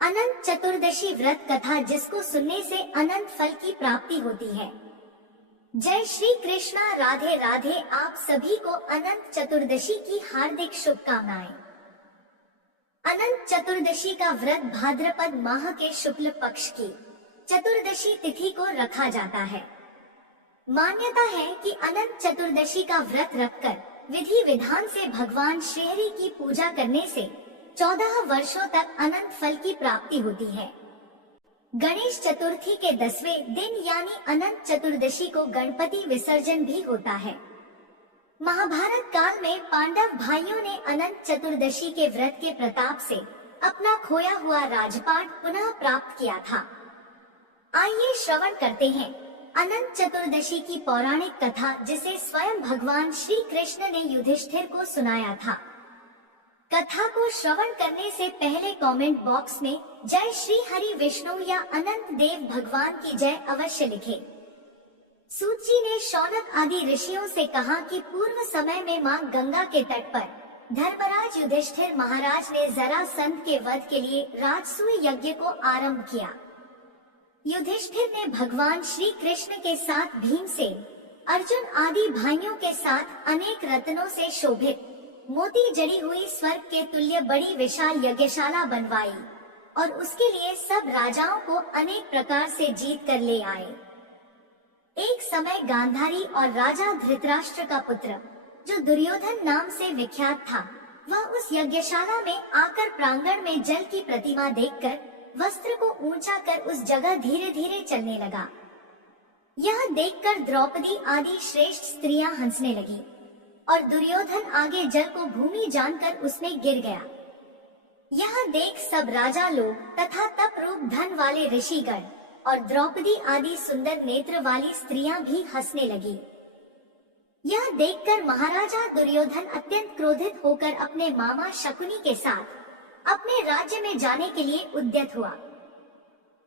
अनंत चतुर्दशी व्रत कथा जिसको सुनने से अनंत फल की प्राप्ति होती है। जय श्री कृष्णा, राधे राधे। आप सभी को अनंत चतुर्दशी की हार्दिक शुभकामनाएं। अनंत चतुर्दशी का व्रत भाद्रपद माह के शुक्ल पक्ष की चतुर्दशी तिथि को रखा जाता है। मान्यता है कि अनंत चतुर्दशी का व्रत रखकर विधि विधान से भगवान श्रीहरि की पूजा करने से 14 वर्षों तक अनंत फल की प्राप्ति होती है। गणेश चतुर्थी के 10वें दिन यानी अनंत चतुर्दशी को गणपति विसर्जन भी होता है। महाभारत काल में पांडव भाइयों ने अनंत चतुर्दशी के व्रत के प्रताप से अपना खोया हुआ राजपाट पुनः प्राप्त किया था। आइए श्रवण करते हैं अनंत चतुर्दशी की पौराणिक कथा, जिसे स्वयं भगवान श्री कृष्ण ने युधिष्ठिर को सुनाया था। कथा को श्रवण करने से पहले कमेंट बॉक्स में जय श्री हरि विष्णु या अनंत देव भगवान की जय अवश्य लिखें। सूत जी ने शौनक आदि ऋषियों से कहा कि पूर्व समय में मां गंगा के तट पर धर्मराज युधिष्ठिर महाराज ने जरासंध के वध के लिए राजसूय यज्ञ को आरंभ किया। युधिष्ठिर ने भगवान श्री कृष्ण के साथ भीमसेन, अर्जुन आदि भाइयों के साथ अनेक रत्नों से शोभित मोती जड़ी हुई स्वर्ग के तुल्य बड़ी विशाल यज्ञशाला बनवाई और उसके लिए सब राजाओं को अनेक प्रकार से जीत कर ले आए। एक समय गांधारी और राजा धृतराष्ट्र का पुत्र, जो दुर्योधन नाम से विख्यात था, वह उस यज्ञशाला में आकर प्रांगण में जल की प्रतिमा देखकर वस्त्र को ऊंचा कर उस जगह धीरे धीरे चलने लगा। यह देखकर द्रौपदी आदि श्रेष्ठ स्त्रियां हंसने लगी और दुर्योधन आगे जल को भूमि जानकर उसमें गिर गया। यह देख सब राजा लोग तथा तप रूप धन वाले ऋषिगण और द्रौपदी आदि सुंदर नेत्र वाली स्त्रियां भी हंसने लगी। यह देखकर महाराजा दुर्योधन अत्यंत क्रोधित होकर अपने मामा शकुनी के साथ अपने राज्य में जाने के लिए उद्यत हुआ।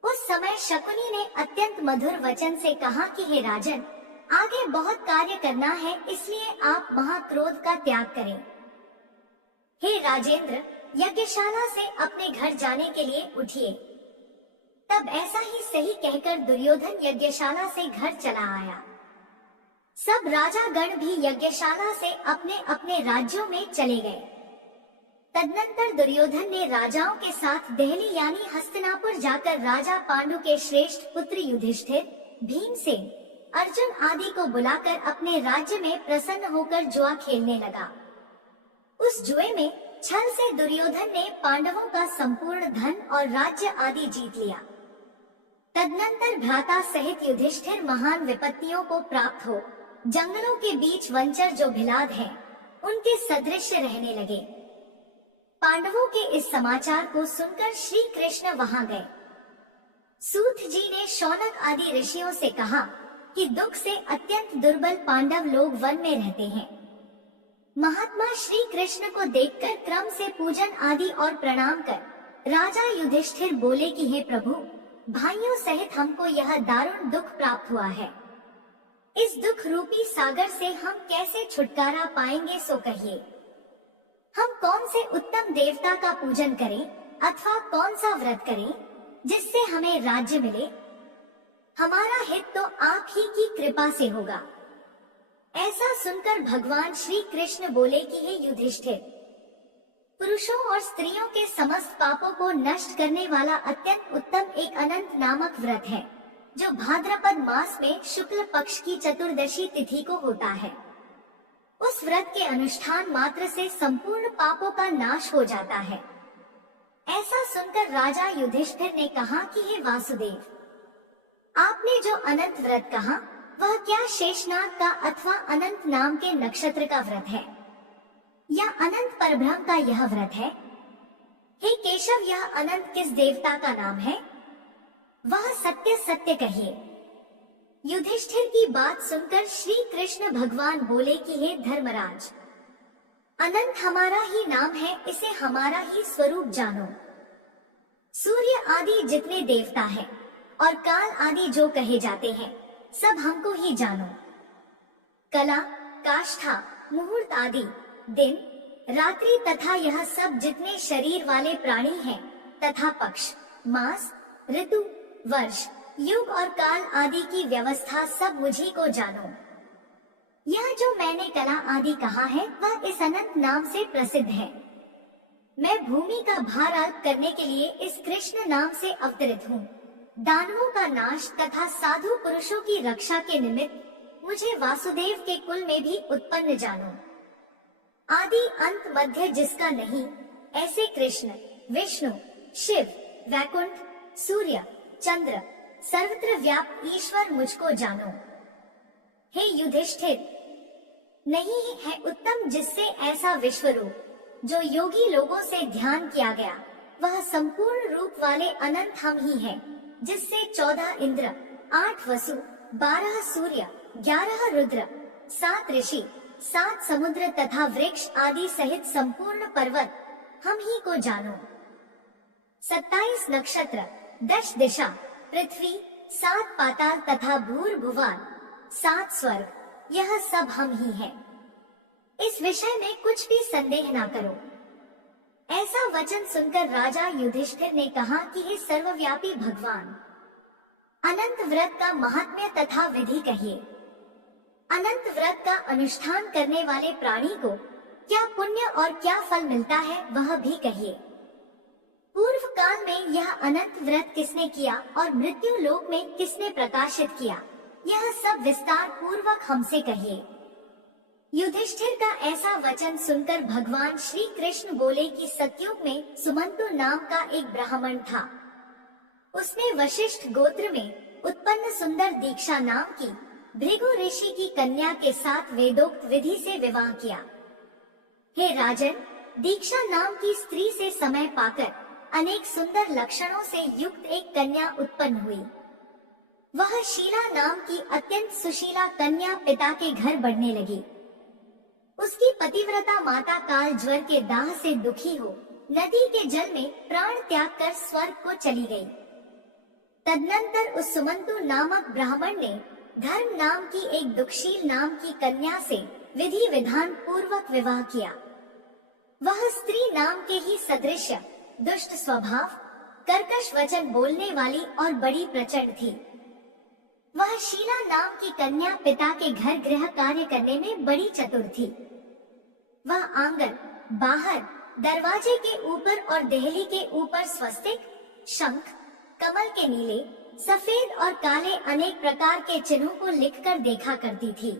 उस समय शकुनी ने अत्यंत मधुर वचन से कहा कि हे राजन, आगे बहुत कार्य करना है, इसलिए आप महाक्रोध का त्याग करें। हे राजेंद्र, यज्ञशाला से अपने घर जाने के लिए उठिए। तब ऐसा ही सही कहकर दुर्योधन यज्ञशाला से घर चला आया। सब राजा गण भी यज्ञशाला से अपने अपने राज्यों में चले गए। तदनंतर दुर्योधन ने राजाओं के साथ दिल्ली यानी हस्तिनापुर जाकर राजा पांडु के श्रेष्ठ पुत्र युधिष्ठिर, भीमसेन, अर्जुन आदि को बुलाकर अपने राज्य में प्रसन्न होकर जुआ खेलने लगा। उस जुए में छल से दुर्योधन ने पांडवों का संपूर्ण धन और राज्य आदि जीत लिया। तदनंतर भ्राता सहित युधिष्ठिर महान विपत्तियों को प्राप्त हो जंगलों के बीच वंचर जो भिलाद हैं, उनके सदृश रहने लगे। पांडवों के इस समाचार को सुनकर श्री कृष्ण वहां गए। सूत जी ने शौनक आदि ऋषियों से कहा कि दुख से अत्यंत दुर्बल पांडव लोग वन में रहते हैं। महात्मा श्री कृष्ण को देखकर क्रम से पूजन आदि और प्रणाम कर राजा युधिष्ठिर बोले कि हे प्रभु, भाइयों सहित हमको यह दारुण दुख प्राप्त हुआ है। इस दुख रूपी सागर से हम कैसे छुटकारा पाएंगे, सो कहिए। हम कौन से उत्तम देवता का पूजन करें अथवा कौन सा व्रत करें जिससे हमें राज्य मिले? हमारा हित तो आप ही की कृपा से होगा। ऐसा सुनकर भगवान श्री कृष्ण बोले कि हे युधिष्ठिर, पुरुषों और स्त्रियों के समस्त पापों को नष्ट करने वाला अत्यंत उत्तम एक अनंत नामक व्रत है, जो भाद्रपद मास में शुक्ल पक्ष की चतुर्दशी तिथि को होता है। उस व्रत के अनुष्ठान मात्र से संपूर्ण पापों का नाश हो जाता है। ऐसा सुनकर राजा युधिष्ठिर ने कहा कि हे वासुदेव, आपने जो अनंत व्रत कहा वह क्या शेषनाग का अथवा अनंत नाम के नक्षत्र का व्रत है या अनंत परब्रह्म का यह व्रत है? हे केशव, यह अनंत किस देवता का नाम है? वह सत्य सत्य कहिए। युधिष्ठिर की बात सुनकर श्री कृष्ण भगवान बोले कि हे धर्मराज, अनंत हमारा ही नाम है, इसे हमारा ही स्वरूप जानो। सूर्य आदि जितने देवता हैं और काल आदि जो कहे जाते हैं, सब हमको ही जानो। कला, काष्ठा, मुहूर्त आदि, दिन, रात्रि तथा यह सब जितने शरीर वाले प्राणी हैं तथा पक्ष, मास, ऋतु, वर्ष, युग और काल आदि की व्यवस्था सब मुझी को जानो। यह जो मैंने कला आदि कहा है वह इस अनंत नाम से प्रसिद्ध है। मैं भूमि का भार अल्प करने के लिए इस कृष्ण नाम से अवतरित हूँ। दानवों का नाश तथा साधु पुरुषों की रक्षा के निमित्त मुझे वासुदेव के कुल में भी उत्पन्न जानो। आदि अंत मध्य जिसका नहीं, ऐसे कृष्ण, विष्णु, शिव, वैकुंठ, सूर्य, चंद्र, सर्वत्र व्याप्त ईश्वर मुझको जानो। हे युधिष्ठिर, नहीं है उत्तम जिससे ऐसा विश्व रूप जो योगी लोगों से ध्यान किया गया, वह संपूर्ण रूप वाले अनंत हम ही हैं, जिससे 14 इंद्र, 8 वसु, 12 सूर्य, 11 रुद्र, 7 ऋषि, 7 समुद्र तथा वृक्ष आदि सहित संपूर्ण पर्वत हम ही को जानो। 27 नक्षत्र, 10 दिशा, पृथ्वी, 7 पाताल तथा भूर्भुवन, 7 स्वर्ग, यह सब हम ही हैं। इस विषय में कुछ भी संदेह ना करो। ऐसा वचन सुनकर राजा युधिष्ठिर ने कहा कि हे सर्वव्यापी भगवान, अनंत व्रत का महात्म्य तथा विधि कहिए। अनंत व्रत का अनुष्ठान करने वाले प्राणी को क्या पुण्य और क्या फल मिलता है वह भी कहिए। पूर्व काल में यह अनंत व्रत किसने किया और मृत्यु लोक में किसने प्रकाशित किया, यह सब विस्तार पूर्वक हमसे कहिए। युधिष्ठिर का ऐसा वचन सुनकर भगवान श्री कृष्ण बोले कि सतयुग में सुमंतु नाम का एक ब्राह्मण था। उसने वशिष्ठ गोत्र में उत्पन्न सुंदर दीक्षा नाम की भृगु ऋषि की कन्या के साथ वेदोक्त विधि से विवाह किया। हे राजन, दीक्षा नाम की स्त्री से समय पाकर अनेक सुंदर लक्षणों से युक्त एक कन्या उत्पन्न हुई। वह शीला नाम की अत्यंत सुशीला कन्या पिता के घर बढ़ने लगी। उसकी पतिव्रता माता काल ज्वर के दाह से दुखी हो नदी के जल में प्राण त्याग कर स्वर्ग को चली गई। तदनंतर उस सुमंतु नामक ब्राह्मण ने धर्म नाम की एक दुखशील नाम की कन्या से विधि विधान पूर्वक विवाह किया। वह स्त्री नाम के ही सदृश दुष्ट स्वभाव, कर्कश वचन बोलने वाली और बड़ी प्रचंड थी। वह शीला नाम की कन्या पिता के घर गृह कार्य करने में बड़ी चतुर थी। वह आंगन, बाहर, दरवाजे के ऊपर और देहली के ऊपर स्वस्तिक, शंख, कमल के नीले, सफेद और काले अनेक प्रकार के चिन्हों को लिखकर देखा करती थी।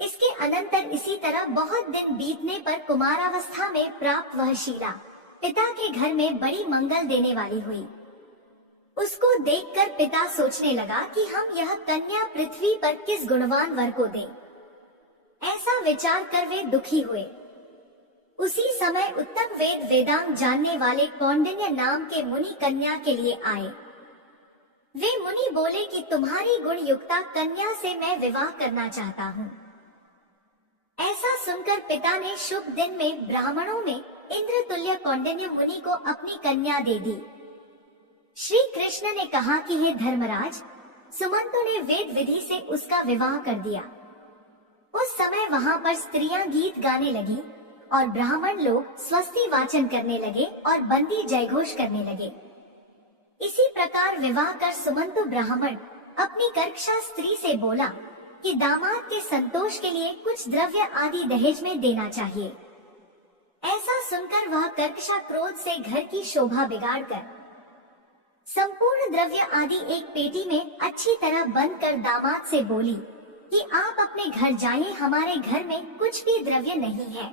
इसके अनंतर इसी तरह बहुत दिन बीतने पर कुमारावस्था में प्राप्त वह शीला पिता के घर में बड़ी मंगल देने वाली हुई। उसको देखकर पिता सोचने लगा कि हम यह कन्या पृथ्वी पर किस गुणवान वर को दें। ऐसा विचार कर वे दुखी हुए। उसी समय उत्तम वेद वेदांग जानने वाले कौंडिन्य नाम के मुनि कन्या के लिए आए। वे मुनि बोले कि तुम्हारी गुण युक्ता कन्या से मैं विवाह करना चाहता हूँ। ऐसा सुनकर पिता ने शुभ दिन में ब्राह्मणों में इंद्र तुल्य कौंडिन्य मुनि को अपनी कन्या दे दी। श्री कृष्ण ने कहा कि हे धर्मराज, सुमंतु ने वेद विधि से उसका विवाह कर दिया। उस समय वहाँ पर स्त्रियां गीत गाने लगी और ब्राह्मण लोग स्वस्ति वाचन करने लगे और बंदी जयघोष करने लगे। इसी प्रकार विवाह कर सुमंतु ब्राह्मण अपनी कर्कशा स्त्री से बोला कि दामाद के संतोष के लिए कुछ द्रव्य आदि दहेज में देना चाहिए। ऐसा सुनकर वह कर्कशा क्रोध से घर की शोभा बिगाड़कर संपूर्ण द्रव्य आदि एक पेटी में अच्छी तरह बंद कर दामाद से बोली कि आप अपने घर जाइए, हमारे घर में कुछ भी द्रव्य नहीं है।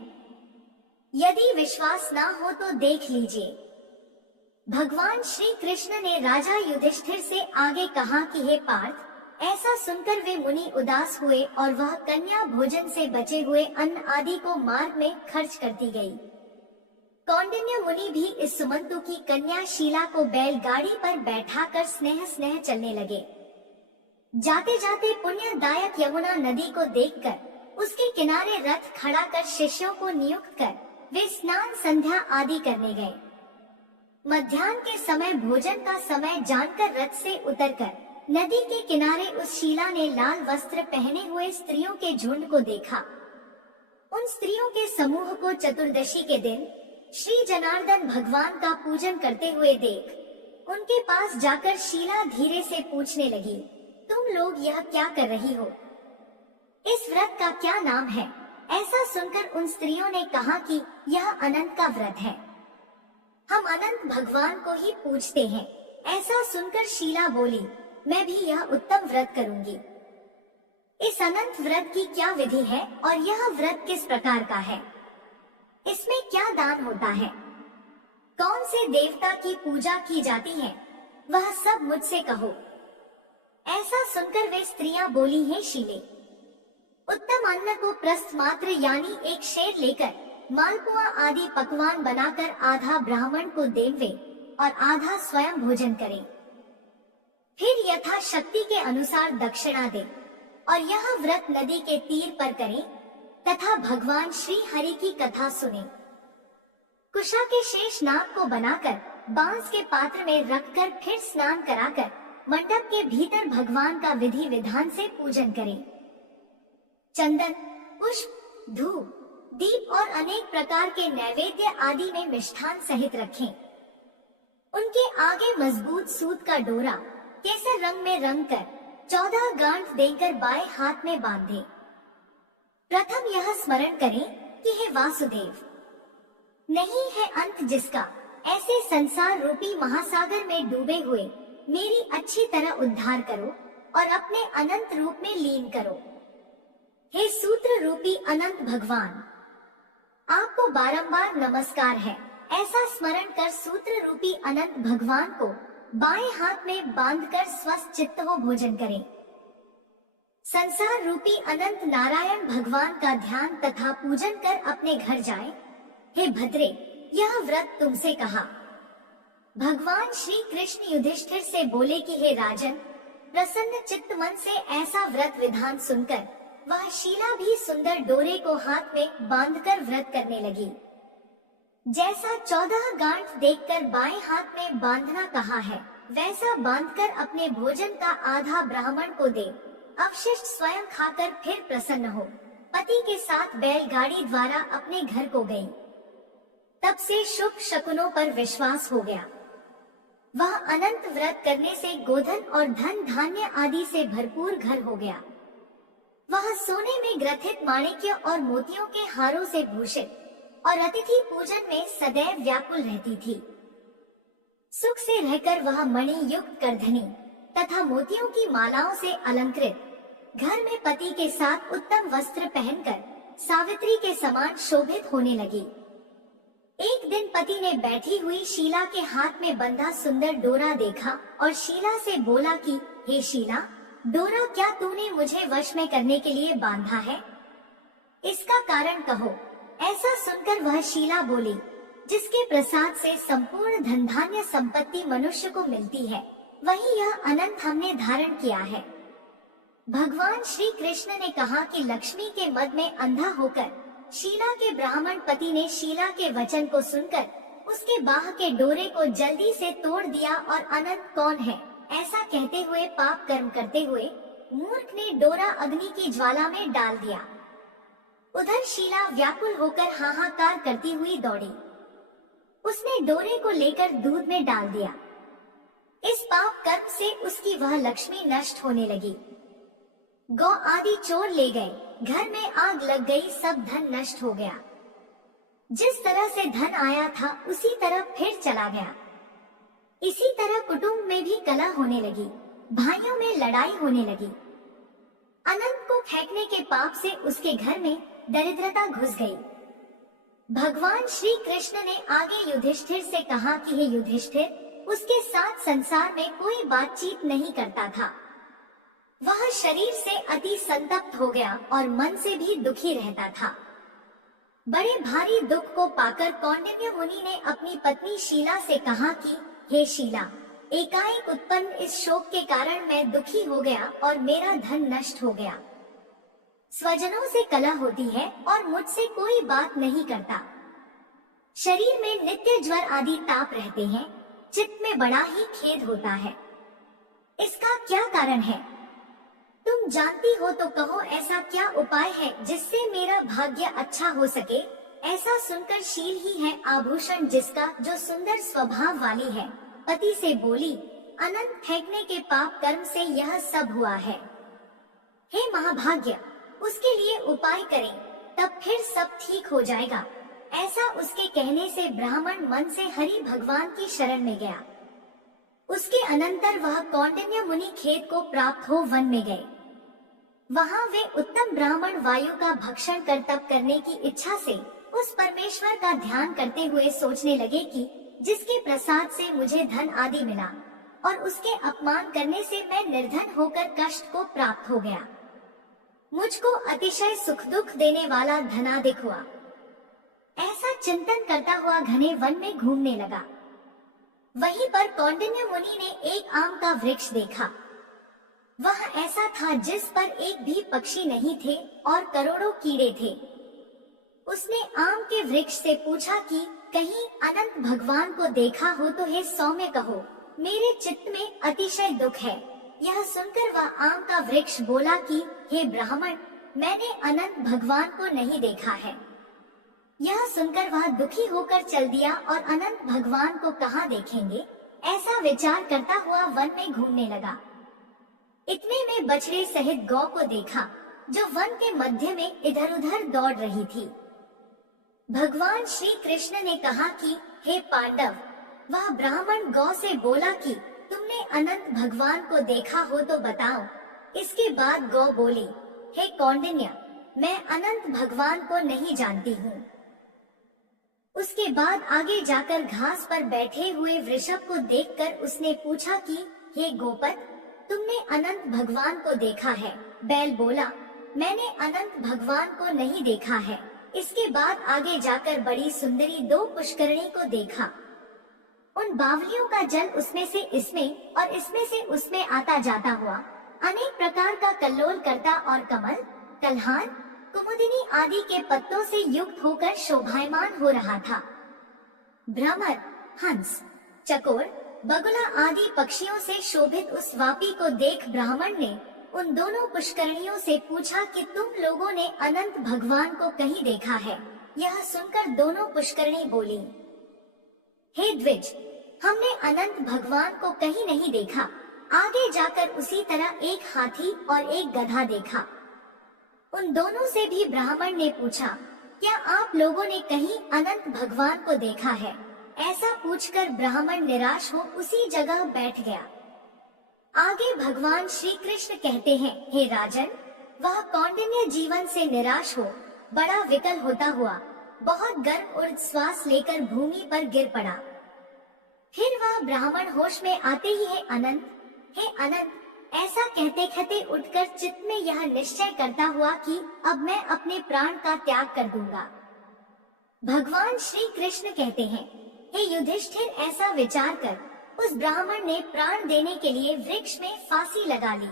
यदि विश्वास ना हो तो देख लीजिए। भगवान श्री कृष्ण ने राजा युधिष्ठिर से आगे कहा कि हे पार्थ, ऐसा सुनकर वे मुनि उदास हुए और वह कन्या भोजन से बचे हुए अन्न आदि को मार्ग में खर्च करती गई। कौंडिन्य मुनि भी इस सुमंतु की कन्या शीला को बैलगाड़ी पर बैठाकर स्नेह स्नेह चलने लगे। जाते जाते पुण्यदायक यमुना नदी को देखकर उसके किनारे रथ खड़ा कर शिष्यों को नियुक्त कर वे स्नान संध्या आदि करने गए। मध्याह्न के समय भोजन का समय जानकर रथ से उतरकर नदी के किनारे उस शीला ने लाल वस्त्र पहने हुए स्त्रियों के झुंड को देखा। उन स्त्रियों के समूह को चतुर्दशी के दिन श्री जनार्दन भगवान का पूजन करते हुए देख उनके पास जाकर शीला धीरे से पूछने लगी, तुम लोग यह क्या कर रही हो? इस व्रत का क्या नाम है? ऐसा सुनकर उन स्त्रियों ने कहा कि यह अनंत का व्रत है, हम अनंत भगवान को ही पूजते हैं। ऐसा सुनकर शीला बोली, मैं भी यह उत्तम व्रत करूंगी। इस अनंत व्रत की क्या विधि है और यह व्रत किस प्रकार का है? इसमें क्या दान होता है? कौन से देवता की पूजा की जाती है? वह सब मुझसे कहो। ऐसा सुनकर वे स्त्रियां बोली, हैं शीले, उत्तम अन्न को प्रस्थ मात्र यानी एक शेर लेकर मालपुआ आदि पकवान बनाकर आधा ब्राह्मण को देवे और आधा स्वयं भोजन करें। फिर यथाशक्ति के अनुसार दक्षिणा दे और यह व्रत नदी के तीर पर करें तथा भगवान श्री हरि की कथा सुने। कुशा के शेष नाग को बनाकर बांस के पात्र में रखकर फिर स्नान कराकर मंडप के भीतर भगवान का विधि विधान से पूजन करें। चंदन, पुष्प, धूप, दीप और अनेक प्रकार के नैवेद्य आदि में मिष्ठान सहित रखें। उनके आगे मजबूत सूत का डोरा केसर रंग में रंग कर 14 गांठ देकर बाएं हाथ में बांधे। प्रथम यह स्मरण करें कि हे वासुदेव, नहीं है अंत जिसका, ऐसे संसार रूपी महासागर में डूबे हुए मेरी अच्छी तरह उद्धार करो और अपने अनंत रूप में लीन करो। हे सूत्र रूपी अनंत भगवान, आपको बारंबार नमस्कार है। ऐसा स्मरण कर सूत्र रूपी अनंत भगवान को बाएं हाथ में बांधकर स्वस्थ चित्त हो भोजन करें। संसार रूपी अनंत नारायण भगवान का ध्यान तथा पूजन कर अपने घर जाए। हे भद्रे, यह व्रत तुमसे कहा। भगवान श्री कृष्ण युधिष्ठिर से बोले कि हे राजन, प्रसन्न चित्त मन से ऐसा व्रत विधान सुनकर वह शीला भी सुंदर डोरे को हाथ में बांधकर व्रत करने लगी। जैसा 14 गांठ देखकर बाएं हाथ में बांधना कहा है, वैसा बांधकर अपने भोजन का आधा ब्राह्मण को दे, अवशिष्ट स्वयं खाकर फिर प्रसन्न हो। पति के साथ बैलगाड़ी द्वारा अपने घर को गई। तब से शुभ शकुनों पर विश्वास हो गया। वह अनंत व्रत करने से गोधन और धन धान्य आदि से भरपूर घर हो गया। वह सोने में ग्रथित माणिक्य और मोतियों के हारों से भूषित और अतिथि पूजन में सदैव व्याकुल रहती थी। सुख से रहकर वह मणि युक्त करधनी तथा मोतियों की मालाओं से अलंकृत घर में पति के साथ उत्तम वस्त्र पहनकर सावित्री के समान शोभित होने लगी। एक दिन पति ने बैठी हुई शीला के हाथ में बंधा सुंदर डोरा देखा और शीला से बोला कि हे शीला, डोरा क्या तूने मुझे वश में करने के लिए बांधा है? इसका कारण कहो। ऐसा सुनकर वह शीला बोली, जिसके प्रसाद से संपूर्ण धन धान्य संपत्ति मनुष्य को मिलती है, वही यह अनंत हमने धारण किया है। भगवान श्री कृष्ण ने कहा कि लक्ष्मी के मद में अंधा होकर शीला के ब्राह्मण पति ने शीला के वचन को सुनकर उसके बाह के डोरे को जल्दी से तोड़ दिया और अनंत कौन है ऐसा कहते हुए पाप कर्म करते हुए मूर्ख ने डोरा अग्नि की ज्वाला में डाल दिया। उधर शीला व्याकुल होकर हाहाकार करती हुई दौड़ी। उसने डोरे को लेकर दूध में डाल दिया। इस पाप कर्म से उसकी वह लक्ष्मी नष्ट होने लगी। गौ आदि चोर ले गए, घर में आग लग गई, सब धन नष्ट हो गया। जिस तरह से धन आया था उसी तरह फिर चला गया। इसी तरह कुटुंब में भी कलह होने लगी, भाइयों में लड़ाई होने लगी। अनंत को फेंकने के पाप से उसके घर में दरिद्रता घुस गई। भगवान श्री कृष्ण ने आगे युधिष्ठिर से कहा कि हे युधिष्ठिर, उसके साथ संसार में कोई बातचीत नहीं करता था। वह शरीर से अति संतप्त हो गया और मन से भी दुखी रहता था। बड़े भारी दुख को पाकर कौंडिन्य मुनि ने अपनी पत्नी शीला से कहा कि हे शीला, एकाएक उत्पन्न इस शोक के कारण मैं दुखी हो गया और मेरा धन नष्ट हो गया। स्वजनों से कलह होती है और मुझसे कोई बात नहीं करता। शरीर में नित्य ज्वर आदि ताप रहते हैं, चित्त में बड़ा ही खेद होता है। इसका क्या कारण है? तुम जानती हो तो कहो, ऐसा क्या उपाय है जिससे मेरा भाग्य अच्छा हो सके ऐसा सुनकर शील ही है आभूषण जिसका, जो सुंदर स्वभाव वाली है। पति से बोली, अनंत फेंकने के पाप कर्म से यह सब हुआ है। हे महाभाग्य, उसके लिए उपाय करें, तब फिर सब ठीक हो जाएगा। ऐसा उसके कहने से ब्राह्मण मन से हरि भगवान की शरण में गया। उसके अनंतर वह कौंडिन्य मुनि खेत को प्राप्त हो वन में गए। वहाँ वे उत्तम ब्राह्मण वायु का भक्षण कर तप करने की इच्छा से उस परमेश्वर का ध्यान करते हुए सोचने लगे कि जिसके प्रसाद से मुझे धन आदि मिला और उसके अपमान करने से मैं निर्धन होकर कष्ट को प्राप्त हो गया, मुझको अतिशय सुख दुख देने वाला धनाधिक हुआ। ऐसा चिंतन करता हुआ घने वन में घूमने लगा। वहीं पर कौंडिन्य मुनि ने एक आम का वृक्ष देखा। वह ऐसा था जिस पर एक भी पक्षी नहीं थे और करोड़ों कीड़े थे। उसने आम के वृक्ष से पूछा कि कहीं अनंत भगवान को देखा हो तो हे सौम्य कहो, मेरे चित्त में अतिशय दुख है। यह सुनकर वह आम का वृक्ष बोला कि हे ब्राह्मण, मैंने अनंत भगवान को नहीं देखा है। यह सुनकर वह दुखी होकर चल दिया और अनंत भगवान को कहाँ देखेंगे, ऐसा विचार करता हुआ वन में घूमने लगा। इतने में बछड़े सहित गौ को देखा, जो वन के मध्य में इधर उधर दौड़ रही थी। भगवान श्री कृष्ण ने कहा कि हे पांडव, वह ब्राह्मण गौ से बोला कि तुमने अनंत भगवान को देखा हो तो बताओ। इसके बाद गौ बोली, हे कौंडिन्य, मैं अनंत भगवान को नहीं जानती हूँ। उसके बाद आगे जाकर घास पर बैठे हुए वृषभ को देखकर उसने पूछा कि हे गोपत, तुमने अनंत भगवान को देखा है? बैल बोला, मैंने अनंत भगवान को नहीं देखा है। इसके बाद आगे जाकर बड़ी सुंदरी दो पुष्करणी को देखा। उन बावलियों का जल उसमें से इसमें और इसमें से उसमें आता जाता हुआ अनेक प्रकार का कल्लोल करता और कमल, कल्हान, कुमुदिनी आदि के पत्तों से युक्त होकर शोभायमान हो रहा था। भ्रमर, हंस, चकोर, बगुला आदि पक्षियों से शोभित उस वापी को देख ब्राह्मण ने उन दोनों पुष्करणियों से पूछा कि तुम लोगों ने अनंत भगवान को कहीं देखा है? यह सुनकर दोनों पुष्करणी बोली, हे द्विज, हमने अनंत भगवान को कहीं नहीं देखा। आगे जाकर उसी तरह एक हाथी और एक गधा देखा। उन दोनों से भी ब्राह्मण ने पूछा, क्या आप लोगों ने कहीं अनंत भगवान को देखा है? ऐसा पूछकर ब्राह्मण निराश हो उसी जगह बैठ गया। आगे भगवान श्री कृष्ण कहते हैं, हे राजन, वह कौंडिन्य जीवन से निराश हो बड़ा विकल होता हुआ बहुत गर्म उर्द श्वास लेकर भूमि पर गिर पड़ा। फिर वह ब्राह्मण होश में आते ही हे अनंत, ऐसा कहते कहते उठकर चित्त में यह निश्चय करता हुआ कि अब मैं अपने प्राण का त्याग कर दूंगा। भगवान श्री कृष्ण कहते हैं, हे युधिष्ठिर, ऐसा विचार कर उस ब्राह्मण ने प्राण देने के लिए वृक्ष में फांसी लगा ली।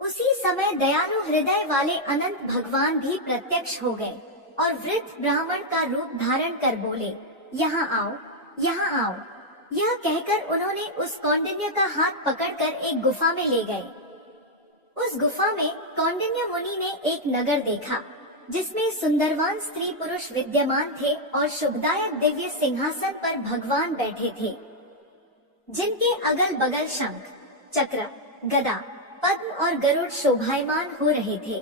उसी समय दयालु हृदय वाले अनंत भगवान भी प्रत्यक्ष हो गए और वृद्ध ब्राह्मण का रूप धारण कर बोले, यहाँ आओ, यहाँ आओ। यह कहकर उन्होंने उस कौंडिन्य का हाथ पकड़कर एक गुफा में ले गए। उस गुफा में कौंडिन्य मुनि ने एक नगर देखा, जिसमें सुंदरवान स्त्री पुरुष विद्यमान थे और शुभदायक दिव्य सिंहासन पर भगवान बैठे थे, जिनके अगल बगल शंख, चक्र, गदा, पद्म और गरुड़ शोभायमान हो रहे थे।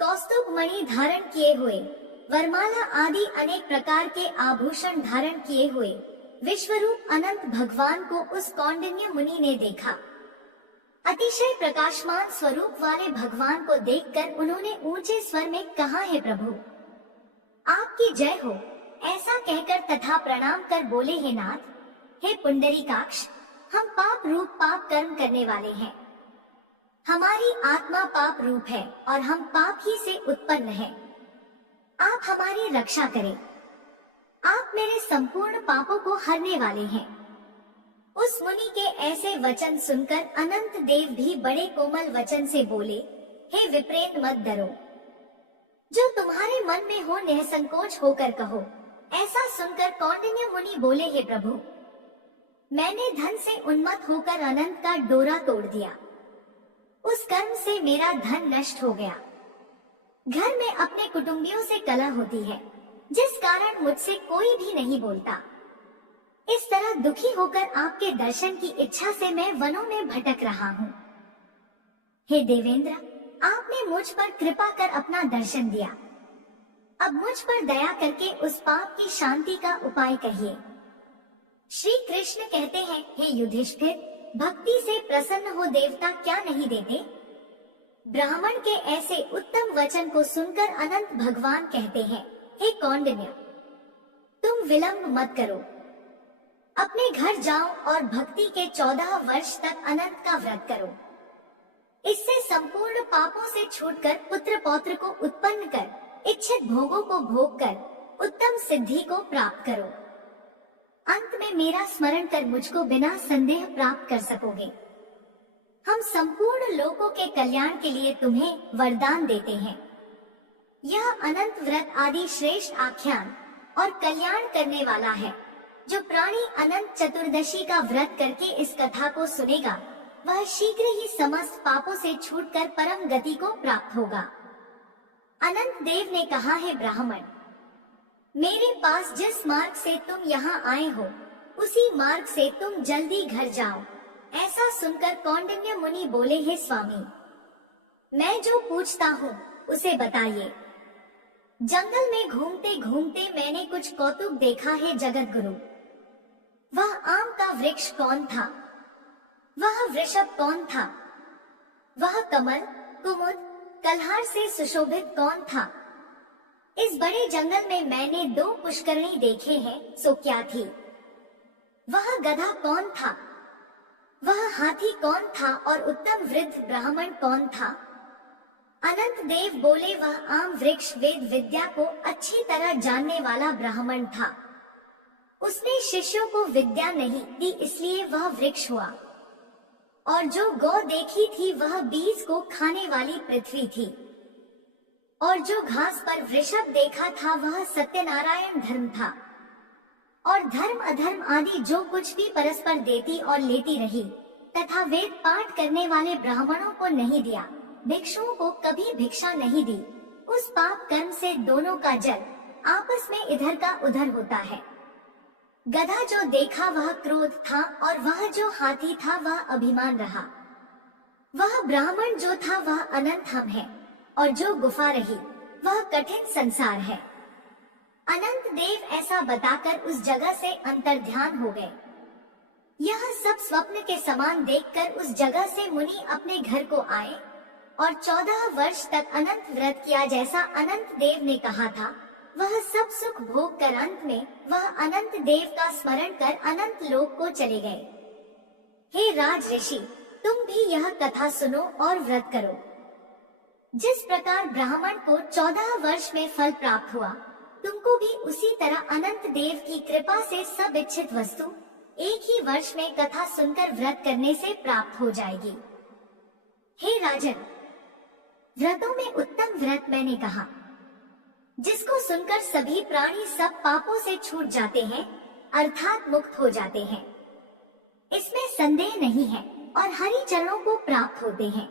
कौस्तुभ मणि धारण किए हुए, वरमाला आदि अनेक प्रकार के आभूषण धारण किए हुए विश्वरूप अनंत भगवान को उस कौंडिन्य मुनि ने देखा। अतिशय प्रकाशमान स्वरूप वाले भगवान को देखकर उन्होंने ऊंचे स्वर में कहा, हे प्रभु, आपकी जय हो। ऐसा कहकर तथा प्रणाम कर बोले, हे नाथ, हे पुंडरीकाक्ष, हम पाप रूप पाप कर्म करने वाले हैं। हमारी आत्मा पाप रूप है और हम पाप ही से उत्पन्न हैं। आप हमारी रक्षा करें। आप मेरे संपूर्ण पापों को हरने वाले हैं। उस मुनि के ऐसे वचन सुनकर अनंत देव भी बड़े कोमल वचन से बोले, हे विप्रेत, मत डरो। जो तुम्हारे मन में हो निसंकोच होकर कहो। ऐसा सुनकर कौंडिन्य मुनि बोले, हे प्रभु, मैंने धन से उन्मत्त होकर अनंत का डोरा तोड़ दिया। उस कर्म से मेरा धन नष्ट हो गया। घर में अपने कुटुंबियों से कलह होती है, जिस कारण मुझसे कोई भी नहीं बोलता। इस तरह दुखी होकर आपके दर्शन की इच्छा से मैं वनों में भटक रहा हूँ। हे देवेंद्र, आपने मुझ पर कृपा कर अपना दर्शन दिया। अब मुझ पर दया करके उस पाप की शांति का उपाय कहिए। श्री कृष्ण कहते हैं, हे युधिष्ठिर, भक्ति से प्रसन्न हो देवता क्या नहीं देते। ब्राह्मण के ऐसे उत्तम वचन को सुनकर अनंत भगवान कहते हैं, हे कौंडिन्य, तुम विलंब मत करो, अपने घर जाओ और भक्ति के 14 वर्ष तक अनंत का व्रत करो। इससे संपूर्ण पापों से छूटकर पुत्र पौत्र को उत्पन्न कर इच्छित भोगों को भोग कर उत्तम सिद्धि को प्राप्त करो। अंत में मेरा स्मरण कर मुझको बिना संदेह प्राप्त कर सकोगे। हम संपूर्ण लोगों के कल्याण के लिए तुम्हें वरदान देते हैं। यह अनंत व्रत आदि श्रेष्ठ आख्यान और कल्याण करने वाला है। जो प्राणी अनंत चतुर्दशी का व्रत करके इस कथा को सुनेगा, वह शीघ्र ही समस्त पापों से छूटकर परम गति को प्राप्त होगा। अनंत देव ने कहा, है ब्राह्मण, मेरे पास जिस मार्ग से तुम यहाँ आए हो, उसी मार्ग से तुम जल्दी घर जाओ। ऐसा सुनकर कौंडिन्य मुनि बोले, हे स्वामी, मैं जो पूछता हूँ उसे बताइए। जंगल में घूमते घूमते मैंने कुछ कौतुक देखा है जगत गुरु। वह आम का वृक्ष कौन था? वह वृषभ कौन था? वह कमल, कुमुद, कल्हार से सुशोभित कौन था? इस बड़े जंगल में मैंने 2 पुष्करणी देखे हैं, सो क्या थी? वह गधा कौन था? वह हाथी कौन था? और उत्तम वृद्ध ब्राह्मण कौन था? अनंत देव बोले, वह आम वृक्ष वेद विद्या को अच्छी तरह जानने वाला ब्राह्मण था। उसने शिष्यों को विद्या नहीं दी, इसलिए वह वृक्ष हुआ। और जो गौ देखी थी वह बीज को खाने वाली पृथ्वी थी। और जो घास पर वृषभ देखा था वह सत्यनारायण धर्म था। और धर्म अधर्म आदि जो कुछ भी परस्पर देती और लेती रही, तथा वेद पाठ करने वाले ब्राह्मणों को नहीं दिया, भिक्षुओं को कभी भिक्षा नहीं दी, उस पाप कर्म से दोनों का जल आपस में इधर का उधर होता है। गधा जो देखा वह क्रोध था, और वह जो हाथी था वह अभिमान रहा। वह ब्राह्मण जो था वह अनंत हम है, और जो गुफा रही वह कठिन संसार है। अनंत देव ऐसा बताकर उस जगह से अंतर्ध्यान हो गए। यह सब स्वप्न के समान देखकर उस जगह से मुनि अपने घर को आए और 14 वर्ष तक अनंत व्रत किया। जैसा अनंत देव ने कहा था, वह सब सुख भोग कर अंत में वह अनंत देव का स्मरण कर अनंत लोक को चले गए। हे राज ऋषि, तुम भी यह कथा सुनो और व्रत करो। जिस प्रकार ब्राह्मण को 14 वर्ष में फल प्राप्त हुआ, तुमको भी उसी तरह अनंत देव की कृपा से सब इच्छित वस्तु एक ही वर्ष में कथा सुनकर व्रत करने से प्राप्त हो जाएगी। हे राजन, व्रतों में उत्तम व्रत मैंने कहा, जिसको सुनकर सभी प्राणी सब पापों से छूट जाते हैं, अर्थात मुक्त हो जाते हैं। इसमें संदेह नहीं है और हरि चरणों को प्राप्त होते हैं।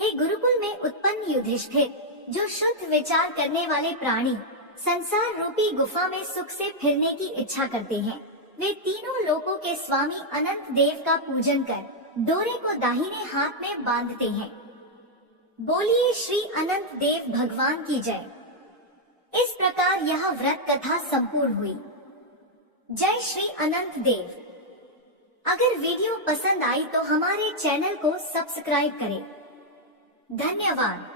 हे गुरुकुल में उत्पन्न युधिष्ठिर, जो शुद्ध विचार करने वाले प्राणी संसार रूपी गुफा में सुख से फिरने की इच्छा करते हैं, वे तीनों लोकों के स्वामी अनंत देव का पूजन कर डोरे को दाहिने हाथ में बांधते हैं। बोलिए श्री अनंत देव भगवान की जय। इस प्रकार यह व्रत कथा संपूर्ण हुई। जय श्री अनंत देव। अगर वीडियो पसंद आई तो हमारे चैनल को सब्सक्राइब करें। धन्यवाद।